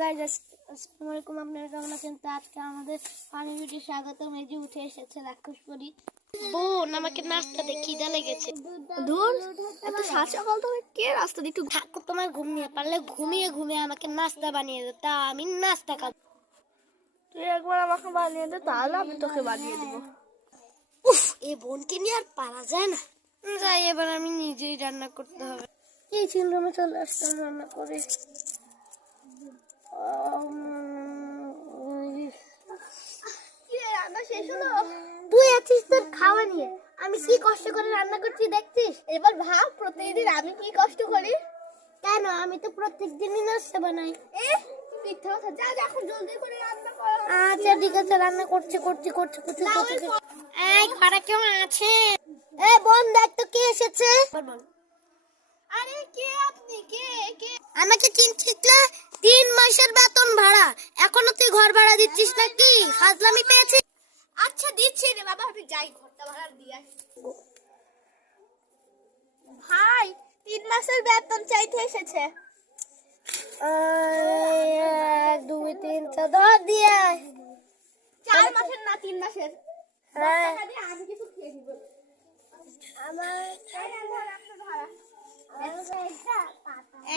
Guys, আসসালামু আলাইকুম। আপনারা কেমন আছেন? তো আজকে আমাদের ফানি ভিডিও স্বাগতম। এই যে উঠে এসেছে রাক্ষস পরি। বোন, আমাকে নাস্তা দে, খিদা লেগেছে। ধুর, এত সাত সকাল থেকে কে রাস্তা দিয়ে একটু থাকো, তোমার ঘুমিয়ে পারলে ঘুমিয়ে ঘুমিয়ে আমাকে নাস্তা বানিয়ে দে, তা আমি নাস্তা খাবো। তুই একবার আমাকে বানিয়ে দে, তাহলে আমি তোকে বানিয়ে দিব। উফ, এই বোনকে নিয়ে আর পারা যায় না। যাই, এবার আমি নিজেই রান্না করতে হবে। এই চিংড়ি চলে আসলাম রান্না করে। রান্না শেষ হলো? তুই আছিস তোর খাওয়া নিয়ে, আমি কি কষ্ট করে রান্না করছি দেখছিস? এবার ভাব, প্রতিদিন আমি কি কষ্ট করি। কেন? আমি তো প্রত্যেক দিনই নাস্তা বানাই। মিথ্যা কথা। যা যা, এখন জলদি করে রান্না কর। আচ্ছা ঠিক আছে, রান্না করছি। এই ঘরে কেউ আছে? এ বোন, দেখ তো কে এসেছে। আরে কে আপনি? কে কে? আমাকে চিনছিস না? 3 মাসের বেতন ভাড়া, এখনো তুই ঘর ভাড়া দিচ্ছিস নাকি? ফাজলামি পেয়েছিস? আচ্ছা দিচ্ছি রে বাবা, আমি যাই ঘরটা ভাড়া দিয়ে আসি। ভাই, 3 মাসের বেতন চাইতে এসেছে। 1 2 3 4 10 দিয়ে 4 মাসের না, 3 মাসের। হ্যাঁ, টাকা দিয়ে আমি কিছু খেয়ে দিব।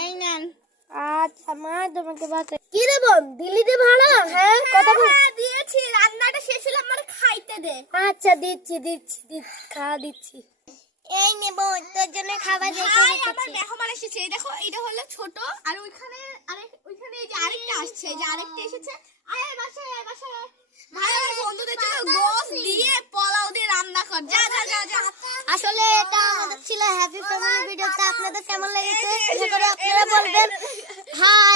এই নেন। আচ্ছা মা, তোমাকে বাঁচাই। কি রে বোন, দিল্লিতে ভাড়া? হ্যাঁ, কথা বল। হ্যাঁ দিয়েছি, রান্নাটা শেষ হলে আমার খাইতে দে। আচ্ছা দিচ্ছি, খাওয়া দিচ্ছি। এই নে বোন, তোর জন্য খাবার রেখে ভাই, আমার রেখেছি। মেহমান এসেছে। এই দেখো, এটা হলো ছোট, আর ওইখানে ওইখানে এই যে আরেকটা আসছে, এই যে আরেকটা এসেছে। আয় আয়, বাসায় আয়, বাসায় আয়। ভাই, আমার বন্ধুদের জন্য গোশ দিয়ে পোলাও দিয়ে রান্না কর। যা যা যা যা। আসলে এটা আমাদের ছিল হ্যাপি ফ্যামিলি ভিডিওটা। আপনাদের কেমন লেগেছে আশা করি আপনারা বলবেন। হাই।